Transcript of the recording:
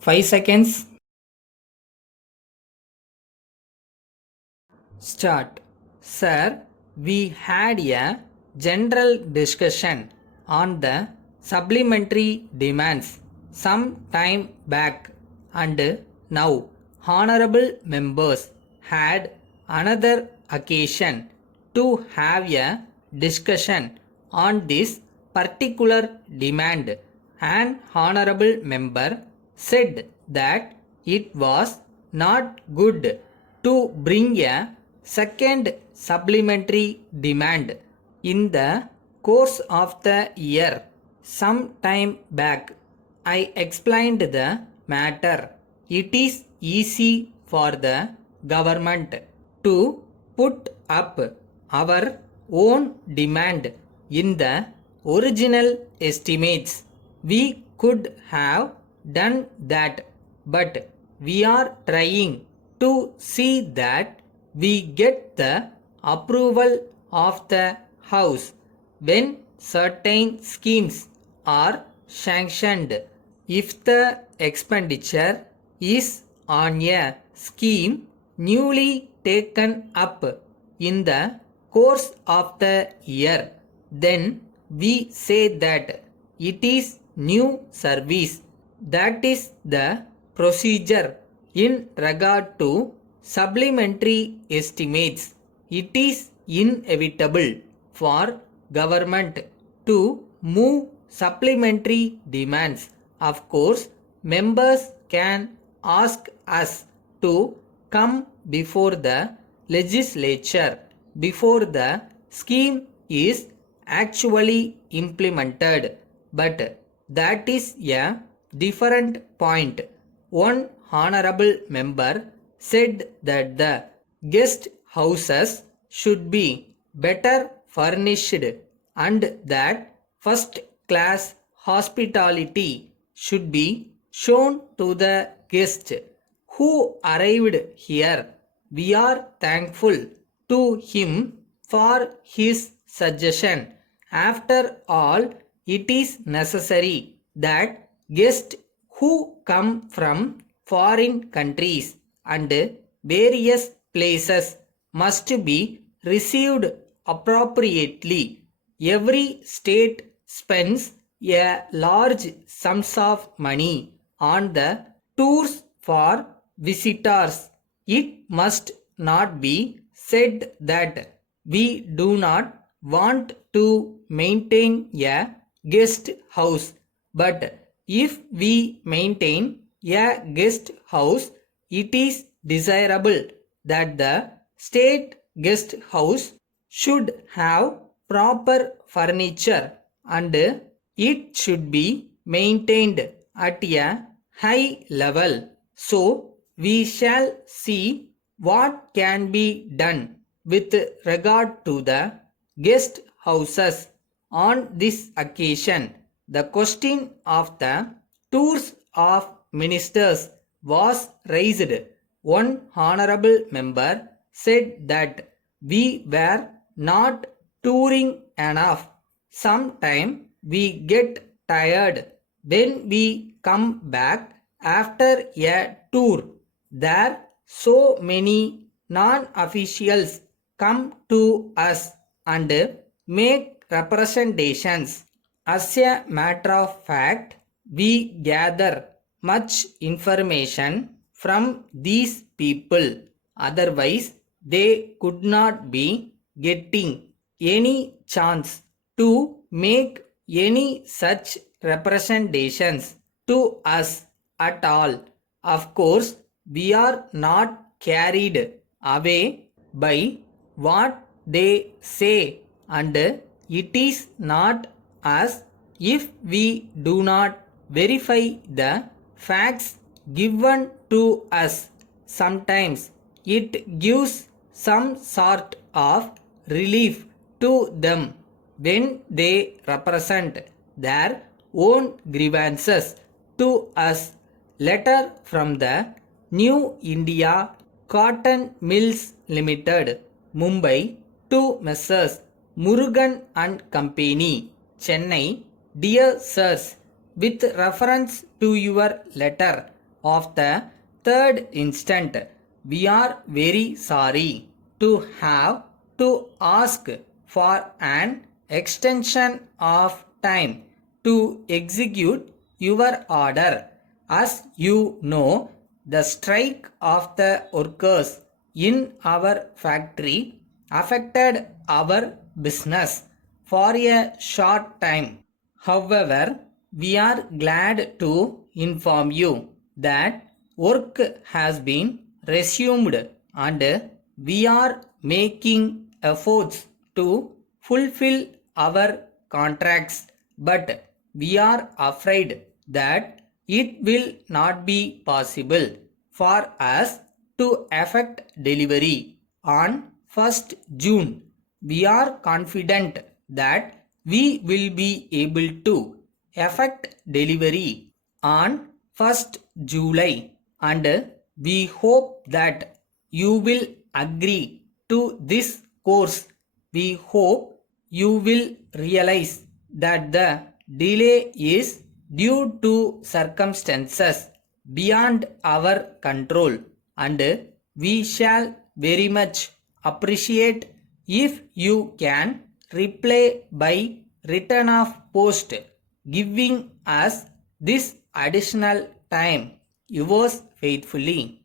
5 seconds. Start. Sir, we had a general discussion on the supplementary demands some time back, and now honorable members had another occasion to have a discussion on this particular demand. An honorable member said that it was not good to bring a second supplementary demand in the course of the year. Some time back, I explained the matter. It is easy for the government to put up our own demand in the original estimates. We could have done that, but we are trying to see that we get the approval of the House when certain schemes are sanctioned. If the expenditure is on a scheme newly taken up in the course of the year, then we say that it is new service. That is the procedure in regard to supplementary estimates. It is inevitable for government to move supplementary demands. Of course, members can ask us to come before the legislature before the scheme is actually implemented, but that is a different point. One honorable member said that the guest houses should be better furnished and that first class hospitality should be shown to the guest who arrived here. We are thankful to him for his suggestion. After all, it is necessary that guests who come from foreign countries and various places must be received appropriately. Every state spends a large sums of money on the tours for visitors. It must not be said that we do not want to maintain a guest house, but if we maintain a guest house, it is desirable that the state guest house should have proper furniture and it should be maintained at a high level. So, we shall see what can be done with regard to the guest houses on this occasion. The question of the tours of ministers was raised. One honorable member said that we were not touring enough. Sometime we get tired when we come back after a tour. There so many non-officials come to us and make representations. As a matter of fact, we gather much information from these people. Otherwise, they could not be getting any chance to make any such representations to us at all. Of course, we are not carried away by what they say, and it is not as if we do not verify the facts given to us. Sometimes it gives some sort of relief to them when they represent their own grievances to us. Letter from the New India Cotton Mills Limited, Mumbai, to Messrs. Murugan and Company, Chennai. Dear Sirs, with reference to your letter of the third instant, we are very sorry to have to ask for an extension of time to execute your order. As you know, the strike of the workers in our factory affected our business for a short time. However, we are glad to inform you that work has been resumed and we are making efforts to fulfill our contracts, but we are afraid that it will not be possible for us to effect delivery on 1st June. We are confident that we will be able to effect delivery on 1st July, and we hope that you will agree to this course. We hope you will realize that the delay is due to circumstances beyond our control, and we shall very much appreciate if you can reply by return of post, giving us this additional time. Yours faithfully.